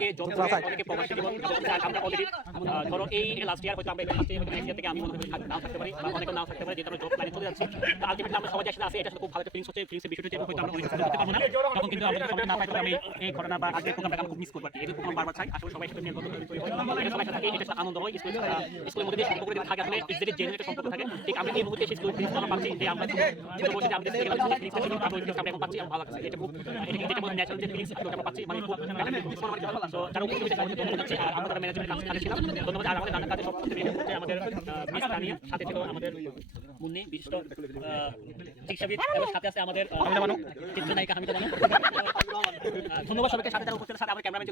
অনেকে জব করে অনেকে প্রবাসী জীবন যাপন করে। আর আমরা অলরেডি ধরো এই লাস্ট ইয়ার হয়তো আমরা লাস্ট ইয়ার হয়তো থেকে আমি মনে নাও থাকতে পারি বা অনেকে নাও থাকতে পারে যেটা আমরা জব লাইনে চলে যাচ্ছি তো আলটিমেটলি আমরা সবাই আসলে আসি এটা খুব ভালো একটা ফিলিংস হচ্ছে ফিলিংসের বিষয়টা যেটা হয়তো আমরা অনেক করতে পারব না তখন কিন্তু আমরা সময় না পাই আমি এই ঘটনা বা আগের প্রোগ্রামটাকে আমি খুব মিস করব আর কি। এই প্রোগ্রাম বারবার চাই আসলে সবাই সাথে নিয়ে গল্প এটা সবাই সাথে এটা একটা আনন্দ হয় স্কুল স্কুলের মধ্যে যে সম্পর্ক যেটা থাকে আসলে এক্সাক্টলি জেনুইন একটা সম্পর্ক থাকে ঠিক আমি এই মুহূর্তে সেই স্কুল ফিলিংস আমরা পাচ্ছি যে আমরা যেটা বলছি যে আমাদের থেকে আমরা ওই ফিলিংসটা আমরা এখন পাচ্ছি ভালো লাগছে এটা খুব এটা বলে ন্যাচারাল যে ফিলিংস আমরা পাচ্ছি মানে খুব তো যারা উপস্থিত হয়েছে আমাদের ধন্যবাদ জানাচ্ছি আর আমরা যারা ম্যানেজমেন্ট কাজ ছিলাম। ধন্যবাদ। আর আমাদের নানা কাজে সব হচ্ছে আমাদের মিস তানিয়া সাথে ছিল আমাদের মুন্নি বিশিষ্ট চিকিৎসাবিদ এবং সাথে আছে আমাদের হামিদা বানু চিত্রনায়িকা হামিদা বানু ধন্যবাদ সবাইকে।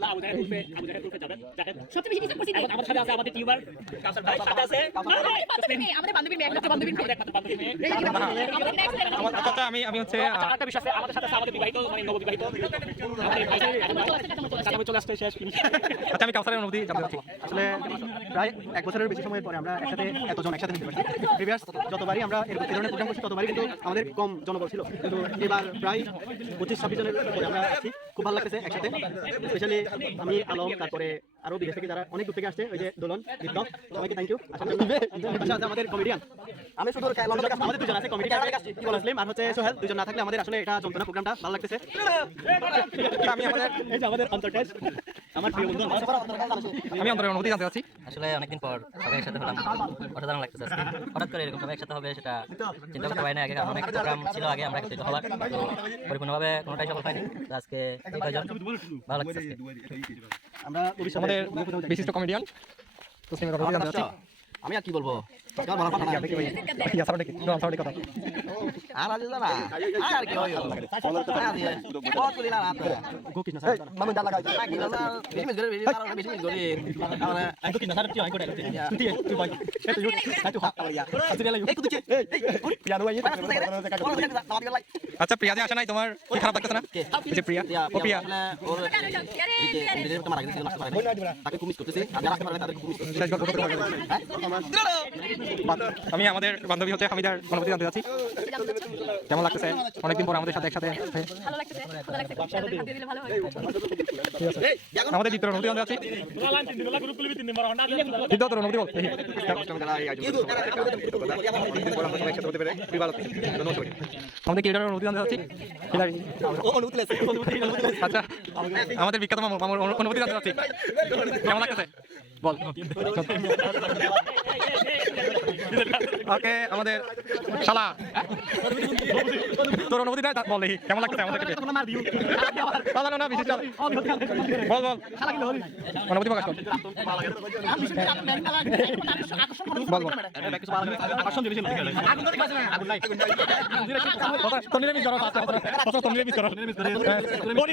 সাথে যারা উপস্থিত আছে, সাথে আমার ক্যামেরাম্যান ছিল আবু জাহেদ উর্ফে আবু জাহেদ উর্ফে যাবেন দেখেন। সত্যি বেশি বিশ্বাস করছি এবং আমার সাথে আছে আমাদের টিউবার কাউসার ভাই সাথে আছে। আমাদের বান্ধবী মেয়ে একটা বান্ধবী মেয়ে একমাত্র বান্ধবী মেয়ে। আমাদের next level আমার আচ্ছা আচ্ছা, আমি আমি হচ্ছে আচ্ছা, আরেকটা বিষয় আছে, আমাদের সাথে আছে আমাদের বিবাহিত মানে নববিবাহিত। আমাদের চলে আসতে শেষ finish। আচ্ছা আমি কাউসারের অনুভূতি জানতে চাচ্ছি। আসলে প্রায় এক বছরের বেশি সময় পরে আমরা একসাথে এতজন একসাথে মিলতে পারছি। প্রিভিয়াস যতবারই আমরা এর- এই ধরনের প্রোগ্রাম করছি ততবারই কিন্তু আমাদের কম জনবল ছিল। কিন্তু এবার প্রায় পঁচিশ ছাব্বিশ জনের আমরা আছি। খুব ভালো লাগতেছে একসাথে স্পেশালি আমি আলম তারপরে আরও বিদেশ থেকে যারা অনেক দূর থেকে আসছে ওই যে দোলন দীপ্ত সবাইকে থ্যাংক ইউ আসলে আমাদের কমেডিয়ান আমি শুধু আমাদের দুজন আছে কমেডি কি বলে আসলে আর হচ্ছে সোহেল দুজন না থাকলে আমাদের আসলে এটা না প্রোগ্রামটা ভালো লাগতেছে। আমি আমাদের এই যে আমাদের অন্তর্টেজ আমার প্রিয় বন্ধু আমি অন্তরের অনুভূতি জানতে চাচ্ছি। আসলে অনেকদিন পর সবাই একসাথে হলাম। অসাধারণ লাগতেছে আজকে। হঠাৎ করে এরকম সবাই একসাথে হবে সেটা চিন্তা করতে পারি না আগে। অনেক প্রোগ্রাম ছিল আগে আমরা তো পরিপূর্ণভাবে কোনোটাই সফল হয়নি। আজকে ভালো লাগছে আমরা আমাদের বিশিষ্ট কমেডিয়ান তসলিমের চাচ্ছি আমি আর কি বলব ইয়া কি হয় কি আমি কি হয় হাত আচ্ছা প্রিয়া যে আসে নাই তোমার কি খারাপ লাগতেছে না এই যে প্রিয়া ও প্রিয়া ওর তাকে আর যারা আসতে পারবে শেষ করতে পারবে আমি আমাদের বান্ধবী হচ্ছে হামিদার অনুভূতি জানতে চাচ্ছি কেমন লাগতেছে অনেকদিন পর আমাদের সাথে একসাথে ভালো লাগতেছে ভালো হাত ভালো হয় আমাদের দ্বিতীয় অনুভূতি জানতে চাচ্ছি দ্বিতীয় তোর অনুভূতি বল আমাদের ক্রিকেটারের অনুভূতি জানতে চাচ্ছি খিলাড়ি। আচ্ছা আমাদের বিখ্যাত মামুর মামুর অনুভূতি জানতে চাচ্ছি। কেমন লাগতেছে? বল। ওকে আমাদের শালা। তোর অনুভূতি দেয়? বল কেমন লাগতেছে আমাদের শালা না না বিশেষ বল বল। অনুভূতি প্রকাশ কর। বল বল। কথা তো নিলে মিস করো কথা কথা। তো নিলে মিস করো বলি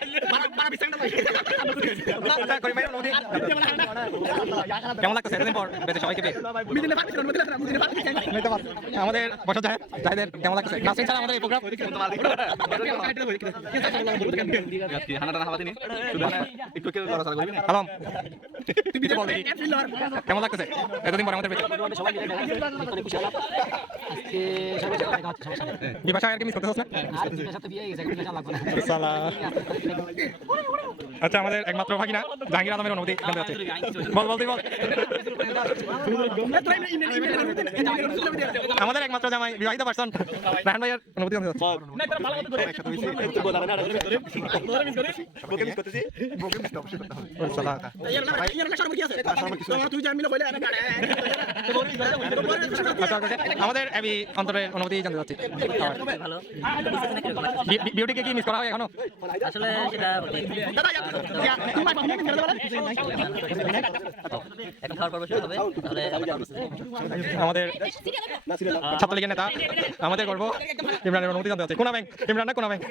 কেমন লাগতেছে? এতদিন পর বেঁচে সবাইকে আমাদের বসা যায় জাহিদের কেমন লাগতেছে? নাসরিন ছাড়া আমাদের এই প্রোগ্রাম দেখি কেমন লাগতেছে? এতদিন পর আমাদের বেঁচে বিভাষা আর কি মিস করতেছ না? সালা আচ্ছা আমাদের একমাত্র ভাগিনা জাহাঙ্গীর আলমের অনুমতি চাচ্ছি বল বল তুই বল আমাদের একমাত্র জামাই বিবাহিত পার্সন রাহান ভাইয়ের অনুমতি আচ্ছা. আমাদের আমি অন্তরে অনুমতি জানতে চাচ্ছি। বিউটিকে কি মিস করা হয় এখনও? আসলে আমাদের ছাত্রলীগের নেতা আমাদের গর্ব ইমরানের অনুমতি জানতে চাচ্ছি। কোনা ব্যাংক ইমরান না কোনা ব্যাংক